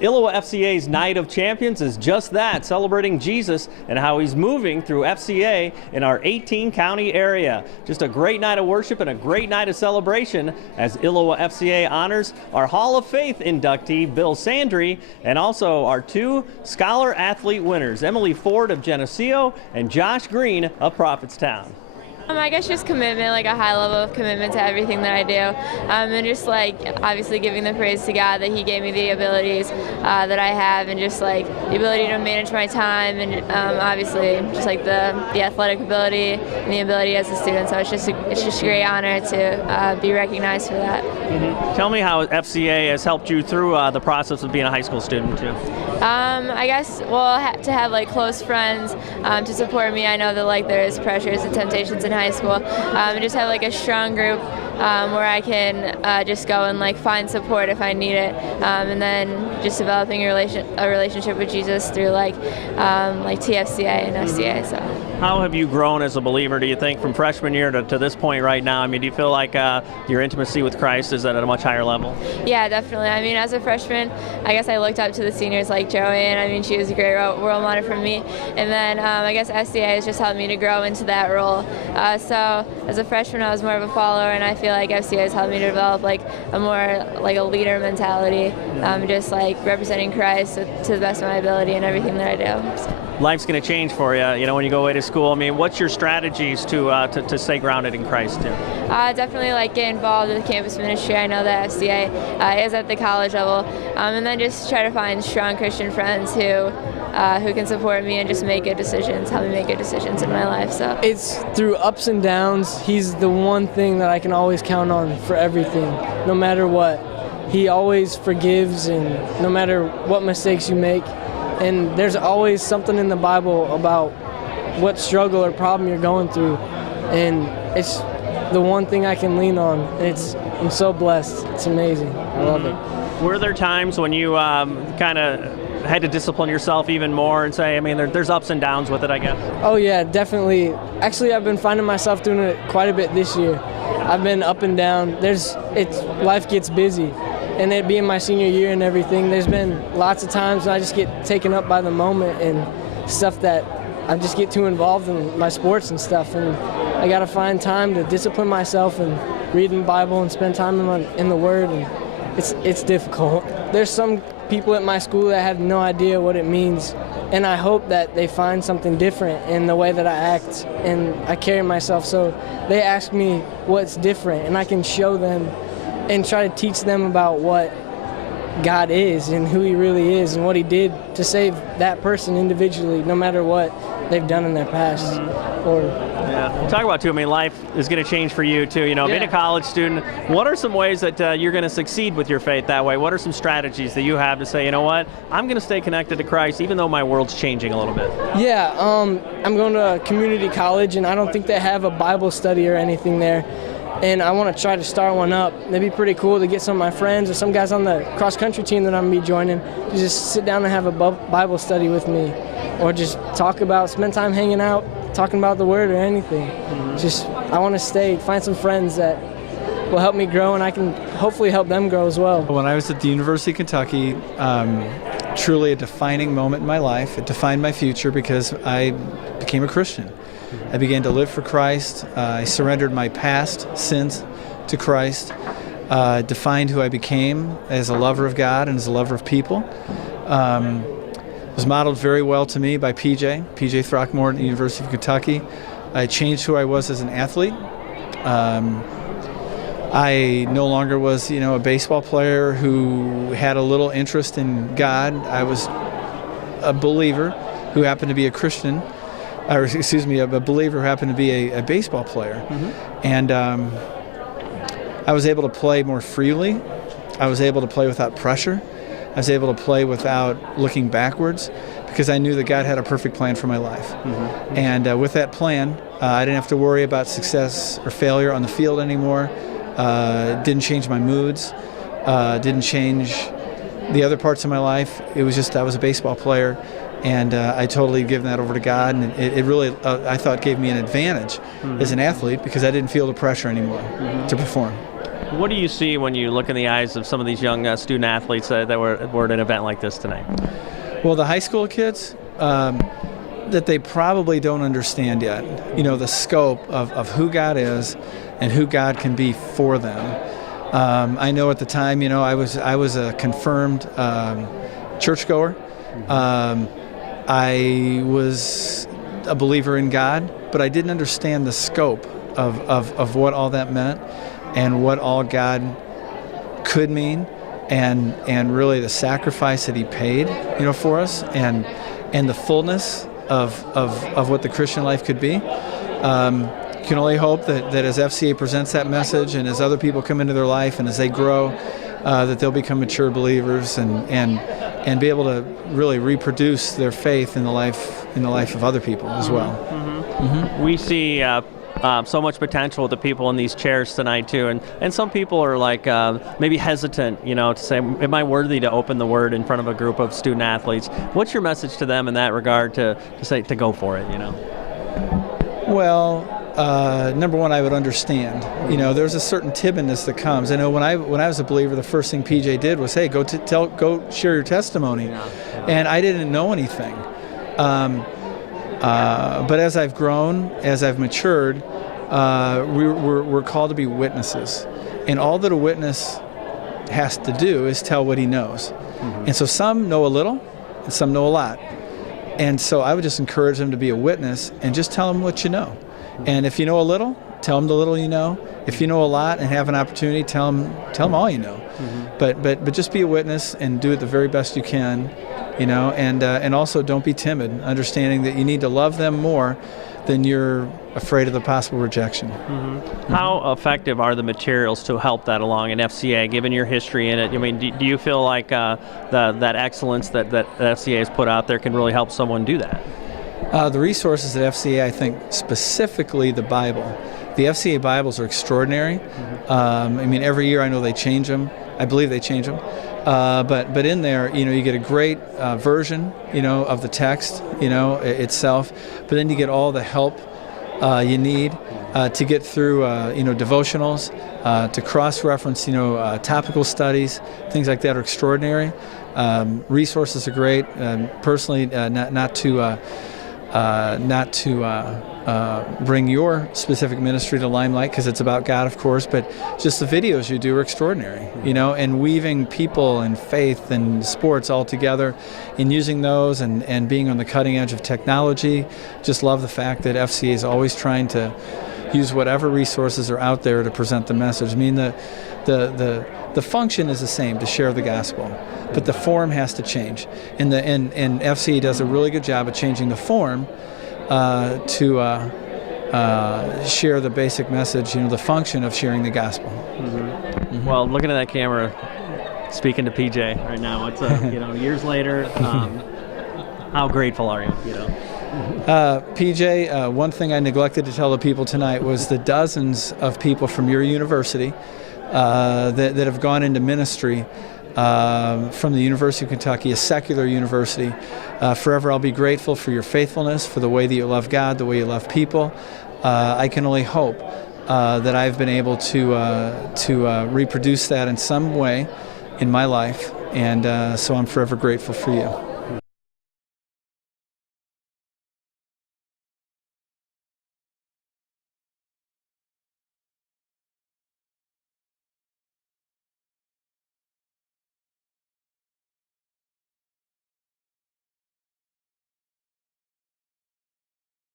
Illowa FCA's Night of Champions is just that, celebrating Jesus and how he's moving through FCA in our 18-county area. Just a great night of worship and a great night of celebration as Illowa FCA honors our Hall of Faith inductee, Bill Sandry, and also our two Scholar-Athlete winners, Emily Ford of Geneseo and Josh Green of Prophetstown. I guess just commitment, like a high level of commitment to everything that I do, and just like obviously giving the praise to God that He gave me the abilities that I have, and just like the ability to manage my time, and obviously just like the athletic ability and the ability as a student. So it's just a great honor to be recognized for that. Mm-hmm. Tell me how FCA has helped you through the process of being a high school student too. I guess, well, to have like close friends to support me. I know that like there's pressures and temptations in high school, and just have like a strong group where I can just go and like find support if I need it, and then just developing a relationship with Jesus through like TFCA and FCA. So. How have you grown as a believer, do you think, from freshman year to this point right now? I mean, do you feel like your intimacy with Christ is at a much higher level? Yeah, definitely. I mean, as a freshman, I guess I looked up to the seniors like Joey, and I mean, she was a great role model for me. And then I guess FCA has just helped me to grow into that role. So as a freshman, I was more of a follower, and I feel like FCA has helped me to develop like a more like a leader mentality, just like representing Christ to the best of my ability in everything that I do. So. Life's going to change for you, you know, when you go away to school. I mean, what's your strategies to stay grounded in Christ too? Definitely like get involved with campus ministry. I know that FCA is at the college level, and then just try to find strong Christian friends who can support me and just make good decisions, help me make good decisions in my life. So it's through ups and downs. He's the one thing that I can always count on for everything, no matter what. He always forgives, and no matter what mistakes you make. And there's always something in the Bible about what struggle or problem you're going through, and it's the one thing I can lean on. And I'm so blessed. It's amazing. I love it. Were there times when you kind of had to discipline yourself even more and say, I mean, there's ups and downs with it, I guess? Oh yeah, definitely. Actually, I've been finding myself doing it quite a bit this year. I've been up and down. Life gets busy. And it being my senior year and everything, there's been lots of times when I just get taken up by the moment and stuff that I just get too involved in my sports and stuff. And I got to find time to discipline myself and read the Bible and spend time in the Word. And it's difficult. There's some people at my school that have no idea what it means. And I hope that they find something different in the way that I act and I carry myself. So they ask me what's different, and I can show them and try to teach them about what God is and who He really is and what He did to save that person individually, no matter what they've done in their past. Yeah, talk about too. I mean, life is going to change for you too. You know, being a college student, what are some ways that you're going to succeed with your faith that way? What are some strategies that you have to say, you know what, I'm going to stay connected to Christ even though my world's changing a little bit? Yeah, I'm going to a community college, and I don't think they have a Bible study or anything there. And I want to try to start one up. It'd be pretty cool to get some of my friends or some guys on the cross-country team that I'm going to be joining to just sit down and have a Bible study with me, or just spend time hanging out, talking about the Word or anything. I want to find some friends that will help me grow, and I can hopefully help them grow as well. When I was at the University of Kentucky, truly a defining moment in my life. It defined my future because I became a Christian. I began to live for Christ. I surrendered my past sins to Christ. Defined who I became as a lover of God and as a lover of people. Was modeled very well to me by PJ Throckmorton at the University of Kentucky. I changed who I was as an athlete. I no longer was, a baseball player who had a little interest in God. I was a believer who happened to be a Christian. A believer who happened to be a baseball player. And I was able to play more freely. I was able to play without pressure. I was able to play without looking backwards because I knew that God had a perfect plan for my life. And with that plan, I didn't have to worry about success or failure on the field anymore. Didn't change my moods. Didn't change the other parts of my life. It was just I was a baseball player. And I totally given that over to God, and it really, I thought, gave me an advantage as an athlete because I didn't feel the pressure anymore to perform. What do you see when you look in the eyes of some of these young student athletes that were at an event like this tonight? Well, the high school kids, that they probably don't understand yet, the scope of who God is and who God can be for them. I know at the time, I was a confirmed churchgoer. I was a believer in God, but I didn't understand the scope of what all that meant and what all God could mean, and really the sacrifice that He paid, for us, and the fullness of what the Christian life could be. Can only hope that as FCA presents that message, and as other people come into their life, and as they grow, that they'll become mature believers and be able to really reproduce their faith in the life of other people as well. Mm-hmm. Mm-hmm. We see so much potential with the people in these chairs tonight too, and some people are like maybe hesitant, to say, am I worthy to open the Word in front of a group of student athletes? What's your message to them in that regard to say to go for it? Well, number one, I would understand. There's a certain timidness that comes. I know when I was a believer, the first thing PJ did was, hey, go share your testimony, and I didn't know anything. But as I've grown, as I've matured, we're called to be witnesses, and all that a witness has to do is tell what he knows. Mm-hmm. And so some know a little, and some know a lot. And so I would just encourage them to be a witness and just tell them what you know. And if you know a little, tell them the little you know. If you know a lot and have an opportunity, tell them all you know. Mm-hmm. But just be a witness and do it the very best you can, and also don't be timid, understanding that you need to love them more than you're afraid of the possible rejection. Mm-hmm. Mm-hmm. How effective are the materials to help that along in FCA, given your history in it? I mean, do you feel like that excellence that FCA has put out there can really help someone do that? The resources at FCA, I think, specifically the Bible. The FCA Bibles are extraordinary. Mm-hmm. Every year I know they change them. I believe they change them. But in there, you get a great version, of the text, itself. But then you get all the help you need to get through, devotionals, to cross-reference, topical studies, things like that are extraordinary. Resources are great. Personally, not to bring your specific ministry to limelight, because it's about God, of course, but just the videos you do are extraordinary, and weaving people and faith and sports all together, and using those and being on the cutting edge of technology. Just love the fact that FCA is always trying to use whatever resources are out there to present the message. The function is the same, to share the gospel, but the form has to change. And FCA does a really good job of changing the form to share the basic message, the function of sharing the gospel. Mm-hmm. Mm-hmm. Well, looking at that camera, speaking to PJ right now, it's years later. How grateful are you? PJ, one thing I neglected to tell the people tonight was the dozens of people from your university that have gone into ministry from the University of Kentucky, a secular university. Forever I'll be grateful for your faithfulness, for the way that you love God, the way you love people. I can only hope that I've been able to reproduce that in some way in my life, and so I'm forever grateful for you.